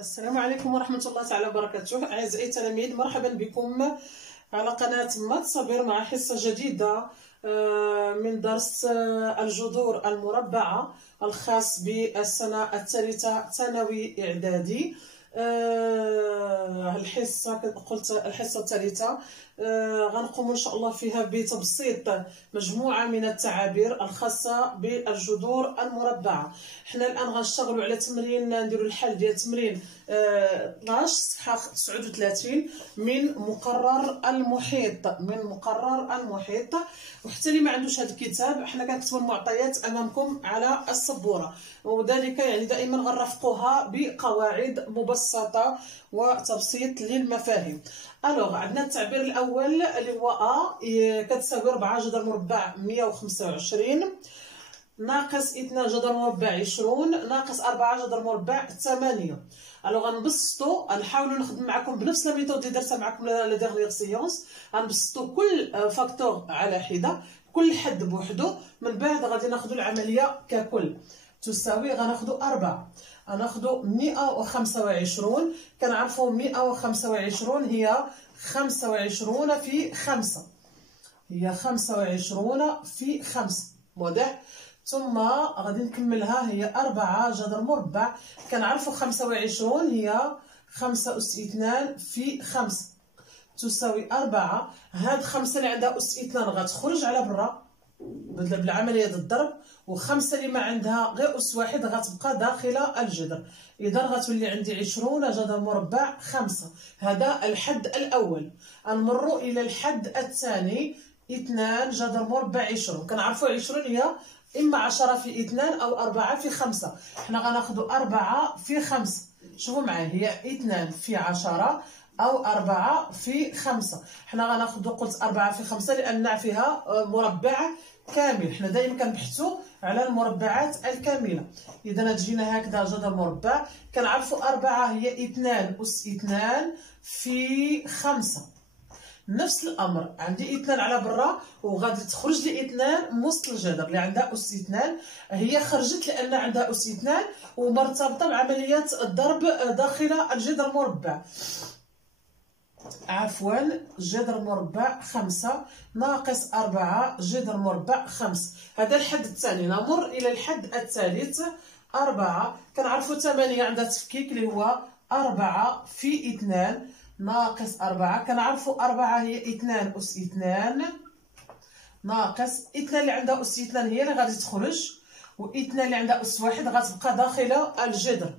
السلام عليكم ورحمة الله تعالى وبركاته. أعزائي التلاميذ، مرحبا بكم على قناة مات صابر مع حصة جديدة من درس الجذور المربعة الخاص بالسنة الثالثة ثانوي إعدادي. الحصة الثالثة غنقوم إن شاء الله فيها بتبسيط مجموعة من التعابير الخاصة بالجذور المربعة. حنا الآن غنشتغلوا على تمرين، نديروا الحل ديال تمرين 12 صفحة 39 من مقرر المحيط. وحتى اللي ما عندوش هذا الكتاب، حنا كنكتبوا المعطيات امامكم على السبوره، وذلك يعني دائما غنرافقوها بقواعد مبسطه وتبسيط للمفاهيم. الوغ عندنا التعبير الاول اللي هو كتساوي 4 جذر مربع 125 ناقص 2 جذر مربع 20 ناقص 4 جذر مربع 8. الوغ غنبسطو، نحاولوا نخدم معكم بنفس لا ميثود اللي درتها معكم لا ديرنيير سيونس. غنبسطو كل فاكتور على حده، كل حد بوحدو، من بعد غادي ناخذوا العمليه ككل. تساوي غناخذوا 4، غناخذوا 125. كنعرفوا 125 هي 25 في 5، هي 25 في 5 واضح. ثم غادي نكملها، هي 4 جذر مربع. كنعرفوا 25 هي 5 أس 2 في 5 تساوي 4. هاد 5 اللي عندها أس 2 غتخرج على برا بالعملية ديال الضرب، و5 اللي ما عندها غير أس 1 غتبقى داخل الجذر. إذا غتولي عندي 20 جذر مربع 5. هذا الحد الأول. نمروا إلى الحد الثاني، 2 جذر مربع 20. كنعرفوا 20 هي إما 10 في 2 أو 4 في 5. حنا غناخدو 4 في 5. شوفوا معايا، هي 2 في 10 أو 4 في 5. حنا غناخدو، قلت 4 في 5 لأن فيها مربع كامل. حنا دائما كنبحثوا على المربعات الكاملة. إذا تجينا هكذا جذر مربع، كنعرفوا 4 هي 2 أس 2 في 5. نفس الامر، عندي 2 على برا وغادي تخرج لي 2 وسط الجذر اللي عندها اس 2. هي خرجت لان عندها اس 2 ومرتبطه بعمليه الضرب داخل الجذر المربع. عفوا، جذر مربع 5 ناقص 4 جذر مربع 5. هذا الحد الثاني. نمر الى الحد الثالث. 4 كنعرفوا 8 عندها تفكيك اللي هو 4 في 2 ناقص 4. كنعرفوا 4 هي 2 أس 2 ناقص 2 اللي عندها أس 2 هي اللي غادي تخرج، و2 اللي عندها أس 1 غتبقى داخل الجذر،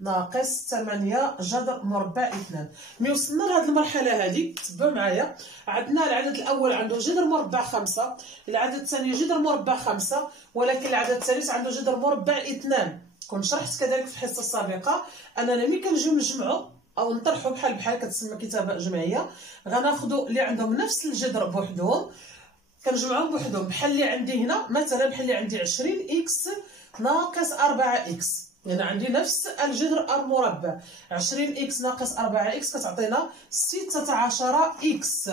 ناقص 8 جذر مربع 2. ملي وصلنا لهاد المرحلة هادي تبعوا معايا، عندنا العدد الأول عنده جذر مربع 5، العدد الثاني جذر مربع 5، ولكن العدد الثالث عنده جذر مربع 2. كنت شرحت كذلك في الحصة السابقة أننا ملي كنجيو نجمعوا او نطرحوا بحال كتسمى كتابه جمعيه، غناخذوا اللي عندهم نفس الجذر بوحدهم كنجمعوهم بوحدهم. بحال اللي عندي هنا مثلا، بحال اللي عندي 20 اكس ناقص 4 اكس، يعني عندي نفس الجذر المربع. 20 اكس ناقص 4 اكس كتعطينا 16 اكس.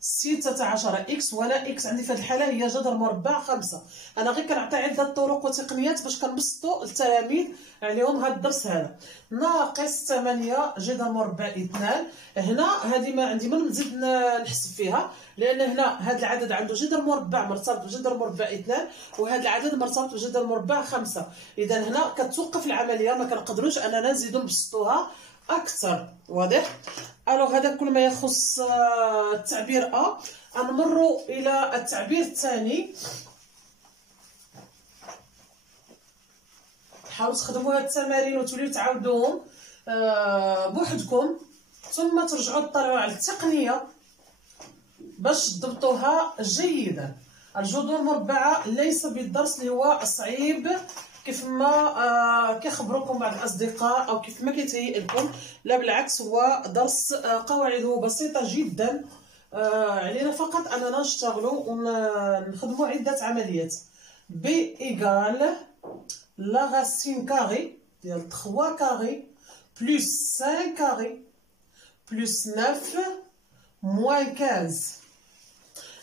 16 اكس، ولا اكس عندي في هذه الحاله هي جذر مربع 5. انا غير كنعطي عده طرق وتقنيات باش كنبسطوا التلاميذ عليهم هذا الدرس هذا. ناقص 8 جذر مربع 2. هنا هذه ما عندي ما نزيد نحسب فيها، لان هنا هذا العدد عنده جذر مربع مرتبط بجذر مربع 2، وهذا العدد مرتبط بجذر مربع 5. اذا هنا كتوقف العمليه، ما كنقدروش اننا نزيدو نبسطوها اكثر. واضح؟ الوغ هذا كل ما يخص التعبير ا. نمروا الى التعبير الثاني. حاولوا تخدموا هاد التمارين وتوليو تعاودوهم بوحدكم، ثم ترجعوا تطلعوا على التقنيه باش تضبطوها جيدا. الجذور المربعه ليس بالدرس اللي هو صعيب كيف ما كيخبروكم بعض الاصدقاء او كيف ما كيتهيئ لكم، لا بالعكس، هو درس قواعده بسيطه جدا. علينا فقط اننا نشتغلوا ونخدموا عده عمليات. بي ايغال لا راسين كاري ديال 3 كاري بلس 5 كاري بلس 9 موان 15.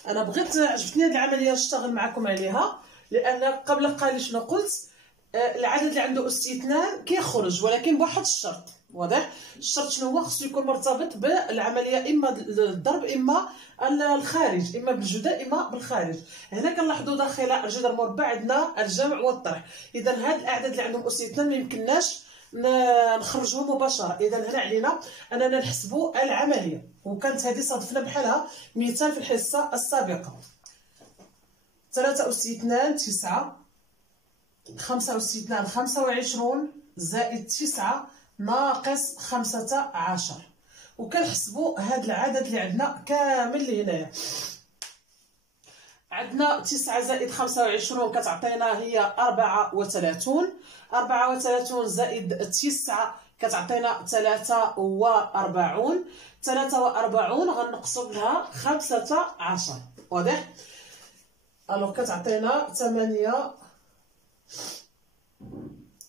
انا عجبتني هذه العمليه نشتغل معكم عليها، لان قبل قليل شنو قلت؟ العدد اللي عنده أس 2 كيخرج، ولكن بواحد الشرط. واضح؟ الشرط شنو هو؟ خصو يكون مرتبط بالعمليه اما الضرب اما الخارج، اما بالجداء اما بالخارج. هنا كنلاحظوا داخل الجذر المربع عندنا الجمع والطرح. اذا هاد الاعداد اللي عندهم اس 2 ما يمكنناش نخرجهم مباشره. اذا هنا علينا اننا نحسبوا العمليه، وكانت هذه صادفنا بحالها مثال في الحصه السابقه. 3 أس 2 9، 5 أس 2 25 زائد 9 ناقص 15. وكنحسبوا هاد العدد اللي عندنا كامل لهنايا. عندنا 9 زائد 25 كتعطينا هي 34. 34 زائد 9 كتعطينا 43. 43 غنقصوا بها 15. واضح؟ الوغ كتعطينا 8.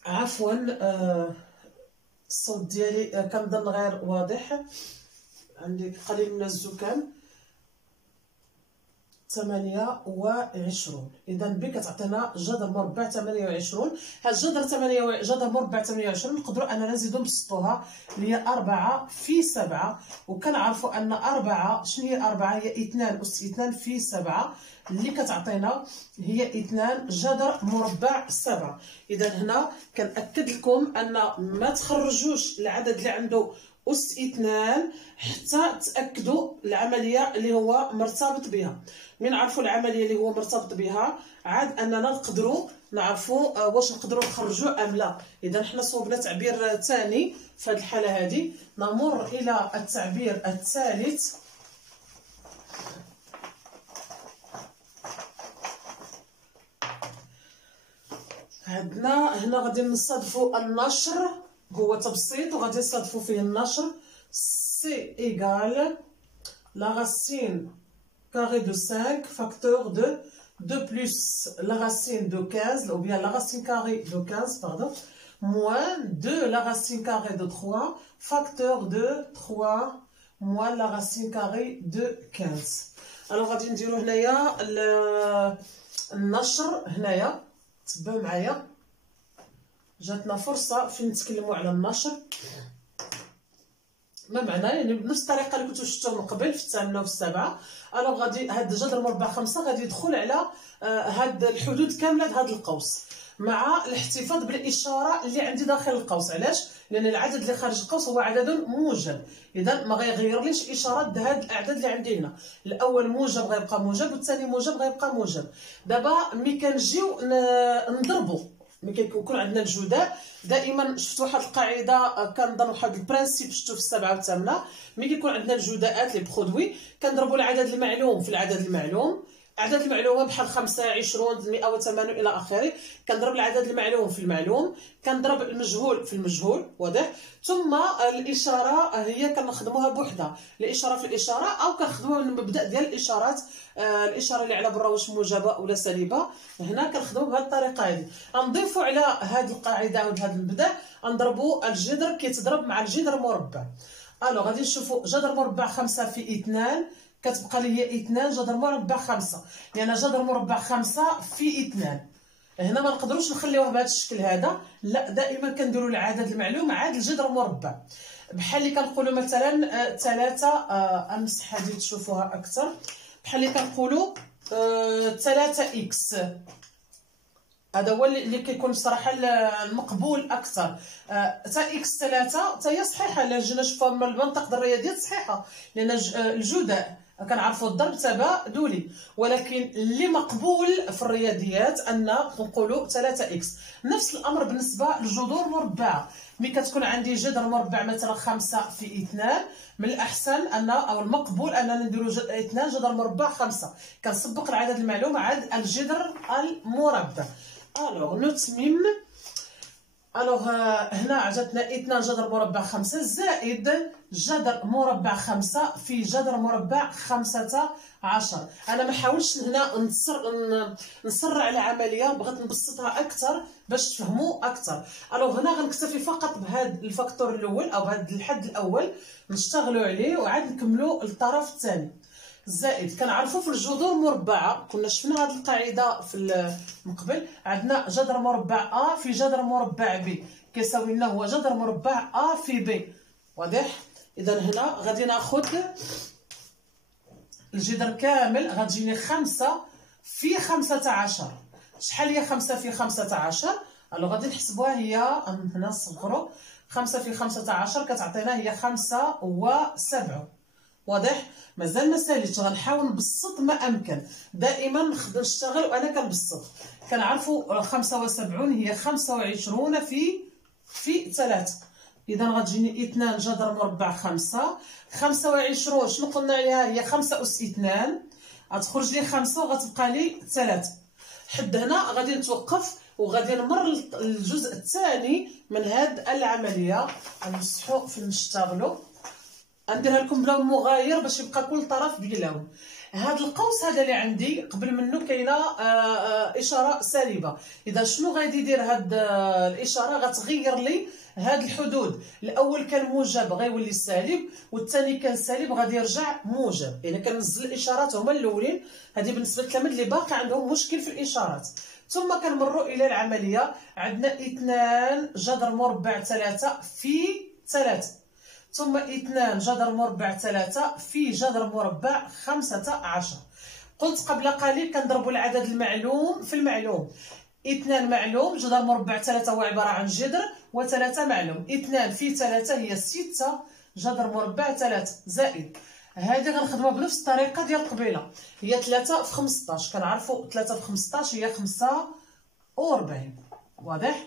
عفوا الصوت ديالي كنظن غير واضح، عندي قليل من الزكام. 28. اذا ب كتعطينا جذر مربع 28. هاد جذر مربع 28 نقدروا اننا نزيدو نبسطوها اللي هي 4 في 7. وكنعرفوا ان 4 شنو هي 4؟ هي 2 أس 2 في 7 اللي كتعطينا هي 2 جذر مربع 7. اذا هنا كنأكد لكم ان ما تخرجوش العدد اللي عنده أس 2 حتى تأكدوا العملية اللي هو مرتبط بها. من نعرفوا العملية اللي هو مرتبط بها عاد أننا نقدروا نعرفوا واش نقدروا نخرجوا أم لا. إذا حنا صوبنا تعبير ثاني في هذه الحالة هذه. نمر إلى التعبير الثالث. عندنا هنا غادي نصادفوا النشر، هو تبسيط وغادي نصادفوا فيه النشر. سي إيغال لا رacine carrée de 5 facteur de 2 plus la racine de 15, ou bien la racine carrée de 15, pardon, moins 2 la racine carrée de 3 facteur de 3 moins la racine carrée de 15. alors غادي نديرو هنايا النشر. هنايا تبعوا معايا، جاتنا فرصه فين نتكلموا على النشر. ما معنى يعني بنفس الطريقه اللي كنتو شفتو من قبل في الثامنه وفي السابعه. الوغ غادي هاد جذر مربع 5 غادي يدخل على هاد الحدود كامله هاد القوس مع الاحتفاظ بالاشاره اللي عندي داخل القوس. علاش؟ لان العدد اللي خارج القوس هو عدد موجب، اذا ما غيغيرليش اشارات هاد الاعداد اللي عندي هنا. الاول موجب غيبقى موجب، والثاني موجب غيبقى موجب. دابا ملي كنجيو نضربوا، ملي كيكون عندنا الجداء دائما شفت واحد القاعده كنظن واحد البرانسيب شفتو في السابعه والثامنه. ملي كيكون عندنا الجداءات لي برودوي كنضربوا العدد المعلوم في العدد المعلوم. الاعداد المعلومه بحال 5 20 180 الى اخره، كنضرب العدد المعلوم في المعلوم، كنضرب المجهول في المجهول. واضح؟ ثم الاشاره هي كنخدموها بوحدها، الاشاره في الاشاره، او كنخدموها من المبدا ديال الاشارات. الاشاره اللي على برا واش موجبه ولا سالبه، هنا كنخدموا بهذه الطريقه هذه. غنضيفوا على هذه القاعده وهذا المبدا نضربوا الجذر كيتضرب مع الجذر المربع. الوغ غادي نشوفوا جذر مربع 5 في 2 كتبقى لي هي 2 جذر مربع 5، لان جذر مربع 5 في 2. هنا ما نقدروش نخليوه بهذا الشكل هذا، لا دائما كنديروا العدد المعلوم عاد الجذر مربع. بحال اللي كنقولوا مثلا 3 امسح هذه تشوفوها اكثر. بحال اللي كنقولوا 3 اكس، هذا هو اللي كيكون بصراحه المقبول اكثر. تا اكس 3 حتى هي صحيحه، الا جينا نشوفوها من المنطق الرياضيات صحيحه، لان الجداء كنعرفوا الضرب تبادلي. ولكن اللي مقبول في الرياضيات ان نقولوا 3 اكس. نفس الامر بالنسبه للجذور مربعه. ملي كتكون عندي جذر مربع مثلا 5 في 2، من الاحسن ان او المقبول اننا نديروا 2 جذر مربع 5، كنسبق العدد المعلوم عاد الجذر المربع. الوغ نتمم. الوغ هنا عجبتنا 2 جذر مربع 5 زائد جذر مربع 5 في جذر مربع 15. انا ما حاولتش هنا نسرع العمليه، بغيت نبسطها اكثر باش تفهموا اكثر. الوغ هنا غنكتفي فقط بهذا الفاكتور الاول او بهذا الحد الاول نشتغلوا عليه، وعاد نكملوا الطرف الثاني. زائد كنعرفوا في الجذور المربعه كنا شفنا هذه القاعده من قبل. عندنا جذر مربع ا في جذر مربع ب كيساوي لنا هو جذر مربع ا في ب. واضح؟ اذا هنا غادي ناخذ الجذر كامل، غتجيني 5 في 15. شحال هي 5 في 15؟ الو غادي نحسبوها، هي هنا نصغروا 5 في 15 كتعطينا هي 5 و7. واضح؟ مازال ما ساليتش، غنحاول نبسط ما امكن، دائما نشتغل وانا كنبسط. كنعرفوا 75 هي 25 في 3. اذا غتجيني 2 جذر مربع 5. 25 شنو قلنا عليها؟ هي 5 أس 2، غتخرج لي 5 وغتبقى لي 3. حد هنا غادي نتوقف وغادي نمر للجزء الثاني من هاد العمليه. غنمسحوا فين نشتغلوا، غنديرها لكم بلون مغاير باش يبقى كل طرف بلون. هاد القوس هذا اللي عندي قبل منه كاينه اشاره سالبه. اذا شنو غادي يدير هاد الاشاره؟ غتغير لي هاد الحدود. الاول كان موجب غيولي سالب، والثاني كان سالب غادي يرجع موجب. يعني كننزل الاشارات هما الاولين. هذه بالنسبه للتلاميذ اللي باقي عندهم مشكل في الاشارات. ثم كنمروا الى العمليه. عندنا 2 جذر مربع 3 في 3، ثم 2 جذر مربع 3 في جذر مربع 15. قلت قبل قليل كنضربوا العدد المعلوم في المعلوم. 2 معلوم، جذر مربع 3 هو عباره عن جذر، و3 معلوم. 2 في 3 هي 6 جذر مربع 3 زائد هذه غنخدموها بنفس الطريقه ديال قبيله، هي 3 في 15. كنعرفوا 3 في 15 هي 45. واضح؟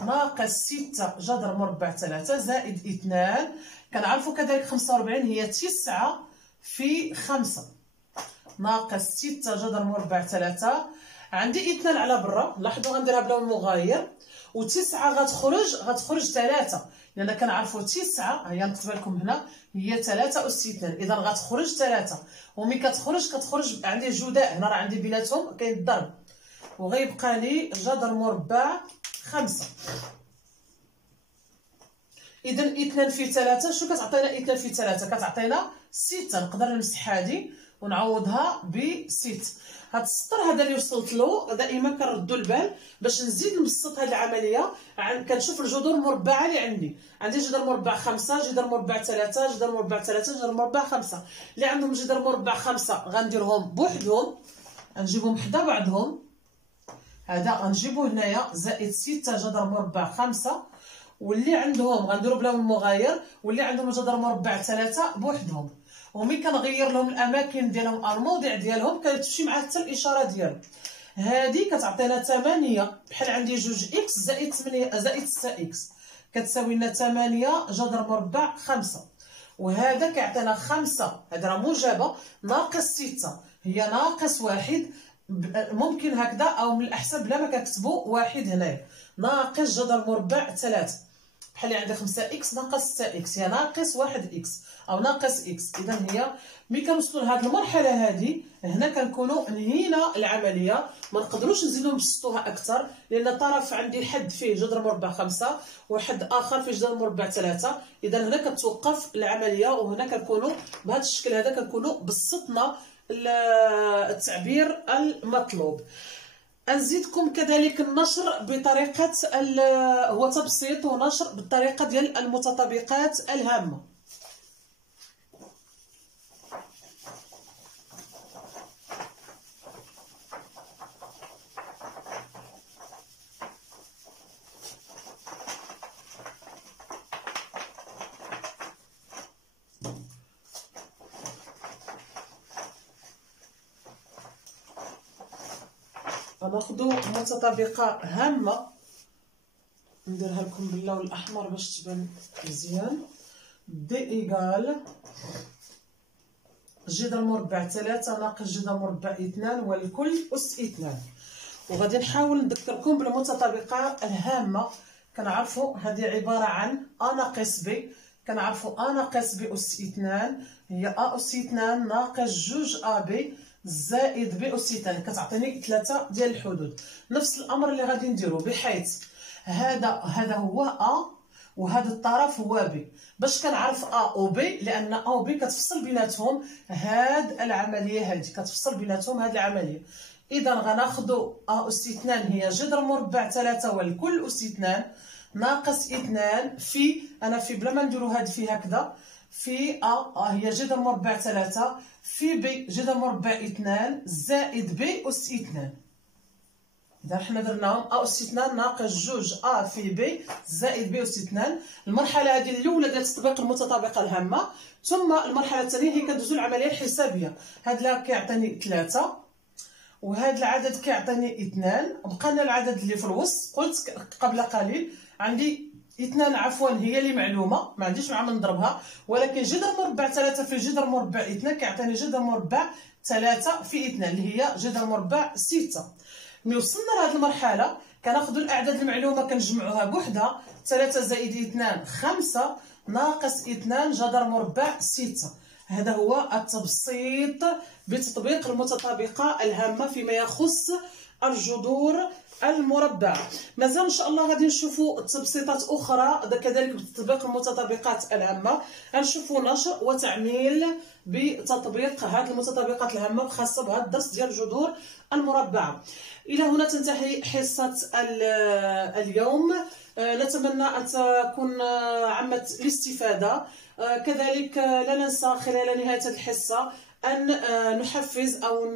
ناقص 6 جذر مربع 3 زائد 2. كنعرفوا كذلك 45 هي 9 في 5 ناقص 6 جذر مربع 3. عندي 2 على برا، لاحظوا غنديرها بلون مغاير، و9 غتخرج 3، لان كنعرفوا 9 هي نكتبها لكم هنا هي 3 أس 2. اذا غتخرج 3، وملي كتخرج عندي جداء هنا، راه عندي بيناتهم كاين الضرب، وغيبقى لي جذر مربع 5. اذا 2 في 3 شنو كتعطينا؟ 2 في 3 كتعطينا 6. نقدر نمسح هذه ونعوضها ب 6. هاد السطر هذا اللي وصلت له دائما كنردوا البال باش نزيد نبسط هاد العمليه. كنشوف الجذور المربعه اللي عندي جذر مربع 5، جذر مربع 3، جذر مربع 3، جذر مربع 5. اللي عندهم جذر مربع 5 غنديرهم بوحدهم، غنجيبهم حدا بعضهم. هذا غنجيبو هنايا زائد 6 جذر مربع 5، واللي عندهم غنديرو بلون مغاير، واللي عندهم جذر مربع 3 بوحدهم. وملي كنغير لهم الاماكن ديالهم الموضع ديالهم كتمشي مع حتى الاشاره ديالو. هذه كتعطينا 8 بحال عندي 2 اكس زائد 8 زائد 6 اكس كتساوي لنا 8 جذر مربع 5. وهذا كيعطينا 5، هذا راه موجبه، ناقص 6 هي ناقص 1. ممكن هكذا او من الاحسن بلا ما كنكتبوا 1 هنايا. ناقص جذر مربع 3 بحال عندي 5 اكس ناقص 6 اكس هي ناقص 1 اكس او ناقص اكس. اذا هي ملي كنوصلوا لهاد المرحله هذه هنا كنكونوا انهينا العمليه. ما نقدروش نزيدو نبسطوها اكثر، لان طرف عندي حد فيه جذر مربع 5 وحد اخر فيه جذر مربع 3. اذا هنا كتوقف العمليه، وهنا كنكونوا بهذا الشكل هذا كنكونوا بسطنا التعبير المطلوب. نزيدكم كذلك النشر بطريقه هو تبسيط ونشر بالطريقه ديال المتطابقات الهامه. غناخدو متطابقه هامه، نديرها لكم باللون الاحمر باش تبان مزيان. دي ايكال جذر مربع 3 ناقص جذر مربع 2 والكل اس 2. وغادي نحاول نذكركم بالمتطابقه الهامه. كنعرفوا هذه عباره عن ا ناقص ب، كنعرفوا ا ناقص ب اس 2 هي ا اس 2 ناقص 2 ا ب زائد ب اس 2 كتعطيني 3 ديال الحدود. نفس الامر اللي غادي نديرو، بحيث هذا هو ا وهذا الطرف هو بي، باش كنعرف ا و بي، لان ا و بي كتفصل بيناتهم هاد العمليه، هادي كتفصل بيناتهم هاد العمليه. اذا غناخذوا ا اس 2 هي جذر مربع 3 والكل اس 2 ناقص 2 في، انا في بلا ما نديرو هاد في هكذا، في هي جذر مربع 3 في بي جذر مربع 2 زائد بي اس 2. اذا حنا درناهم ا اس 2 ناقص جوج ا في بي زائد بي اس 2. المرحله هذه الاولى ديال تطبيق المتطابقه الهامه، ثم المرحله الثانيه هي كندوزو العمليه الحسابيه. هذا لا كيعطيني 3 وهذا العدد كيعطيني 2، بقى لنا العدد اللي في الوسط. قلت قبل قليل عندي 2 عفوا هي اللي معلومه ما عنديش مع من نضربها، ولكن جذر مربع 3 في جذر مربع 2 كيعطيني جذر مربع 3 في 2 اللي هي جذر مربع 6. ملي وصلنا لهذه المرحله كناخذوا الاعداد المعلومه كنجمعوها بوحدها، 3 زائد 2 5 ناقص 2 جذر مربع 6. هذا هو التبسيط بتطبيق المتطابقه الهامه فيما يخص الجذور المربعه. مازال ان شاء الله غادي نشوفوا تبسيطات اخرى كذلك بتطبيق المتطابقات الهامه، غنشوفوا نشر وتعميل بتطبيق هذه المتطابقات الهامه خاصه بهذا الدرس ديال الجذور المربعه. الى هنا تنتهي حصه اليوم، نتمنى ان تكون عمت الاستفاده. كذلك لا ننسى خلال نهايه الحصه ان نحفز او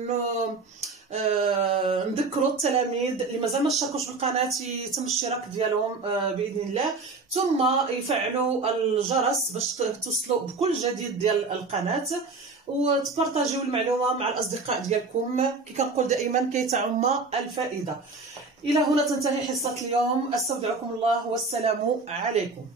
نذكروا التلاميذ اللي مازال ما اشتركوش بالقناه يتم الاشتراك ديالهم باذن الله، ثم يفعلوا الجرس باش توصلوا بكل جديد ديال القناه، وتبارطاجيو المعلومه مع الاصدقاء ديالكم كي كنقول دائما كي تعم الفائده. الى هنا تنتهي حصه اليوم، استودعكم الله والسلام عليكم.